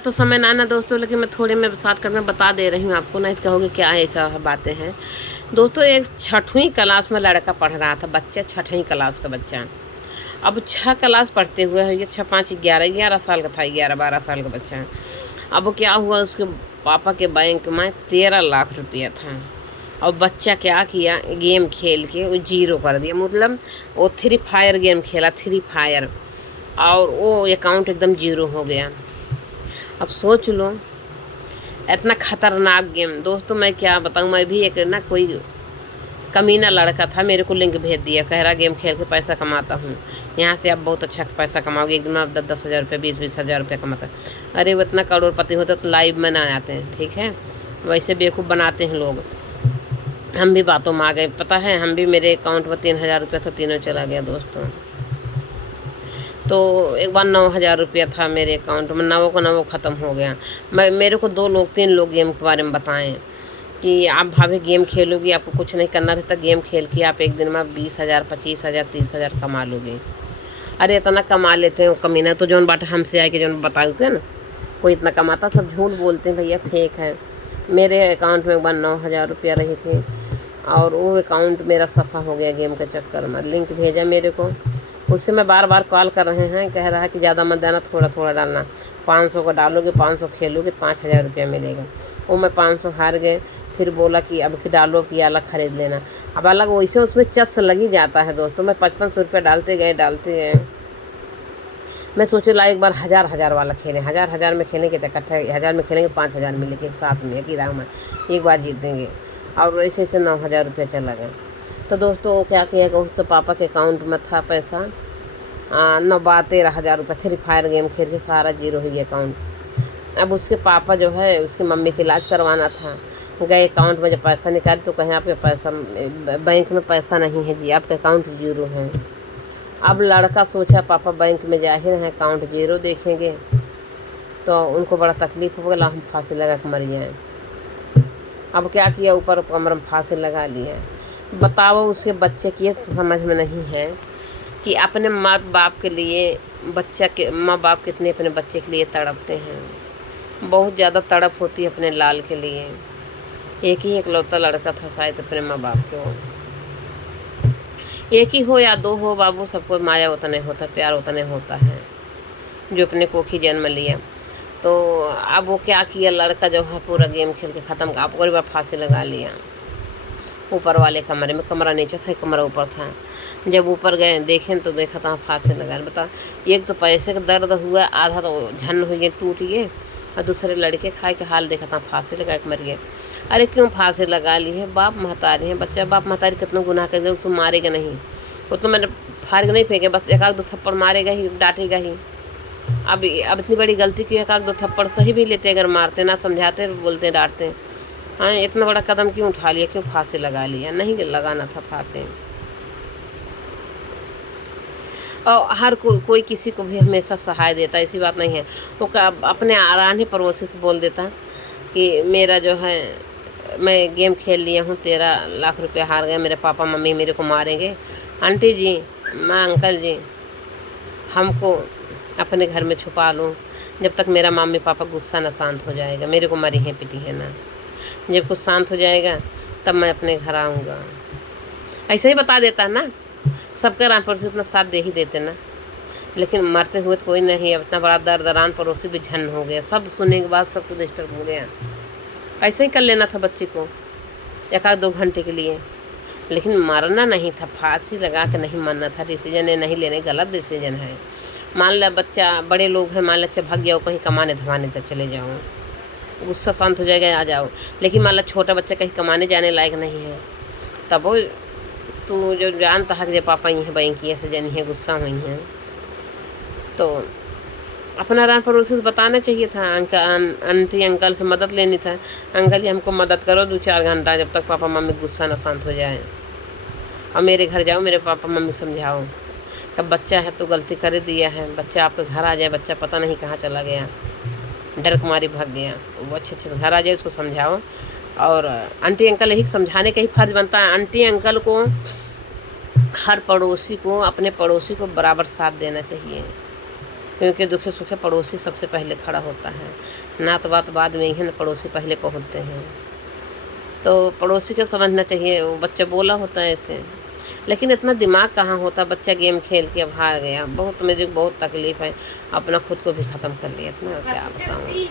तो समय ना ना दोस्तों, लेकिन मैं थोड़े में शॉर्टकट में बता दे रही हूँ आपको, नहीं तो कहोगे क्या है ऐसा बातें हैं। दोस्तों एक 6वीं क्लास में लड़का पढ़ रहा था, बच्चा 6वीं क्लास का बच्चा। अब 6 क्लास पढ़ते हुए है, ये 6 5 11 साल का था, 11 12 साल का बच्चा। अब क्या हुआ, उसके पापा के बैंक में 13 लाख रुपया था। और बच्चा क्या किया, गेम खेल के वो जीरो कर दिया। मतलब वो फ्री फायर गेम खेला, फ्री फायर, और वो अकाउंट एकदम जीरो हो गया। अब सोच लो, इतना खतरनाक गेम। दोस्तों मैं क्या बताऊँ, मैं भी एक ना कोई कमीना लड़का था, मेरे को लिंक भेज दिया, कह रहा गेम खेल के पैसा कमाता हूँ, यहाँ से आप बहुत अच्छा पैसा कमाओगे, एक दिन में आप 10 हज़ार रुपये 20 हज़ार रुपये कमाता है। अरे वो इतना करोड़पति होता तो लाइव में ना आते हैं, ठीक है, वैसे बेवकूफ़ बनाते हैं लोग। हम भी बातों में आ गए, पता है, हम भी, मेरे अकाउंट में 3,000 रुपया था, तीनों चला गया दोस्तों। तो एक बार 9,000 रुपया था मेरे अकाउंट में, 9 का 9 ख़त्म हो गया। मेरे को 3 लोग गेम के बारे में बताएं कि आप भाभी गेम खेलोगी, आपको कुछ नहीं करना रहता, गेम खेल के आप एक दिन में 20,000 25,000 30,000 कमा लोगे। अरे इतना कमा लेते हैं वो कमीना, तो जौन बात हमसे आए कि जौन बताते हैं ना कोई इतना कमाता, सब झूठ बोलते हैं भैया, फेक है। मेरे अकाउंट में एक बार 9,000 रुपया रही थी, और वो अकाउंट मेरा सफ़ा हो गया गेम के चक्कर में। लिंक भेजा मेरे को, उससे मैं बार बार कॉल कर रहे हैं, कह रहा है कि ज़्यादा मत देना, थोड़ा थोड़ा डालना, 500 का डालोगे, 500 खेलोगे, 5,000 रुपया मिलेगा। वो मैं 500 हार गए, फिर बोला कि अब कि डालो कि अलग ख़रीद लेना। अब अलग वैसे उसमें चस लग ही जाता है दोस्तों। मैं 5500 रुपया डालते गए। मैं सोचू ला एक बार 1,000 वाला खेलें, 1,000 में खेलेंगे तो इकट्ठा 1,000 में खेलेंगे, 5,000 मिलेंगे एक साथ में, एक ही राउंड में एक बार जीत देंगे। और ऐसे 9,000 रुपया चला गया। तो दोस्तों वो क्या किया, उससे पापा के अकाउंट में था पैसा 13,000 रुपये, फ्री फायर गेम खेल के सारा जीरो ही अकाउंट। अब उसके पापा जो है, उसकी मम्मी का इलाज करवाना था, गए अकाउंट में जब पैसा निकाले तो कहें आपके पैसा बैंक में पैसा नहीं है जी, आपका अकाउंट जीरो है। अब लड़का सोचा पापा बैंक में जाहिर है अकाउंट जीरो देखेंगे, तो उनको बड़ा तकलीफ़ हो गया, हम फांसी लगा के मर जाएँ। अब क्या किया, ऊपर कमर में फांसी लगा ली है। बताओ उसके बच्चे की समझ में नहीं है कि अपने माँ बाप के लिए माँ बाप कितने अपने बच्चे के लिए तड़पते हैं। बहुत ज़्यादा तड़प होती है अपने लाल के लिए। एक ही इकलौता लड़का था शायद अपने माँ बाप के, वो एक ही हो या 2 हो बाबू, सबको माया उतना नहीं होता, प्यार उतना नहीं होता है जो अपने कोखी जन्म लिया। तो अब वो क्या किया, लड़का जो है पूरा गेम खेल के ख़त्म, आपको एक बार फांसी लगा लिया ऊपर वाले कमरे में। कमरा नीचे था, कमरा ऊपर था। जब ऊपर गए देखें तो देखा था फांसी लगा। बताओ, एक तो पैसे का दर्द हुआ, आधा तो झन हुई टूट गए, और दूसरे लड़के खाए के हाल देखा था फांसी लगा के मर गए। अरे क्यों फांसी लगा ली है, बाप महतारी है, बच्चा बाप महतारी कितना गुनाह कर दे, उसको मारेगा नहीं, वो तो मैंने फाड़ के नहीं फेंके, बस 1-2 थप्पड़ मारेगा ही, डांटेगा ही। अब इतनी बड़ी गलती की 1-2 थप्पड़ सही भी लेते, अगर मारते ना समझाते, बोलते डांटते, हाँ इतना बड़ा कदम क्यों उठा लिया, क्यों फांसी लगा लिया, नहीं लगाना था फांसी। और हर कोई किसी को भी हमेशा सहाय देता, ऐसी बात नहीं है। वो अपने आरानी पड़ोसी से बोल देता कि मेरा जो है, मैं गेम खेल लिया हूँ, 13 लाख रुपया हार गया, मेरे पापा मम्मी मेरे को मारेंगे, आंटी जी, माँ, अंकल जी, हमको अपने घर में छुपा लूँ जब तक मेरा मम्मी पापा गुस्सा ना शांत हो जाएगा, मेरे को मरी है पिटी है ना, जब कुछ शांत हो जाएगा तब मैं अपने घर आऊँगा। ऐसे ही बता देता है ना, सबका रान पड़ोसी उतना साथ दे ही देते ना, लेकिन मरते हुए तो कोई नहीं। अब इतना बड़ा दर्दरान पड़ोसी भी झन हो गया, सब सुनने के बाद सब कुछ डिस्टर्ब हो गया। ऐसे ही कर लेना था बच्चे को 1-2 घंटे के लिए, लेकिन मरना नहीं था, फांसी लगा के नहीं मरना था। डिसीजन ये नहीं लेने, गलत डिसीजन है। मान लो बच्चा, बड़े लोग हैं, मान लो अच्छा भाग जाओ कहीं कमाने धमाने तक चले जाओ, गुस्सा शांत हो जाएगा, आ जाओ। लेकिन मान लो छोटा बच्चा कहीं कमाने जाने लायक नहीं है, तब वो तू जो जानता है कि जब पापा ही हैं बैंक से जानी है, गुस्सा हुई हैं, तो अपना रान पड़ोसी से बताना चाहिए था, आंटी अंकल से मदद लेनी था, अंकल जी हमको मदद करो 2-4 घंटा, जब तक पापा मम्मी गुस्सा ना शांत हो जाए, और मेरे घर जाओ, मेरे पापा मम्मी को समझाओ। अब बच्चा है तो गलती कर दिया है, बच्चा आपके घर आ जाए, बच्चा पता नहीं कहाँ चला गया, डर कुमारी भाग गया, वो अच्छे से घर आ जाए, उसको समझाओ। और आंटी अंकल यही समझाने का ही फर्ज बनता है। आंटी अंकल को, हर पड़ोसी को, अपने पड़ोसी को बराबर साथ देना चाहिए। क्योंकि दुखे सुखे पड़ोसी सबसे पहले खड़ा होता है, नात बात बाद में ही ना, पड़ोसी पहले पहुँचते हैं। तो पड़ोसी को समझना चाहिए, वो बच्चा बोला होता है ऐसे, लेकिन इतना दिमाग कहाँ होता। बच्चा गेम खेल के अब हार गया, बहुत मुझे बहुत तकलीफ़ है, अपना खुद को भी ख़त्म कर लिया, इतना क्या बताऊँ।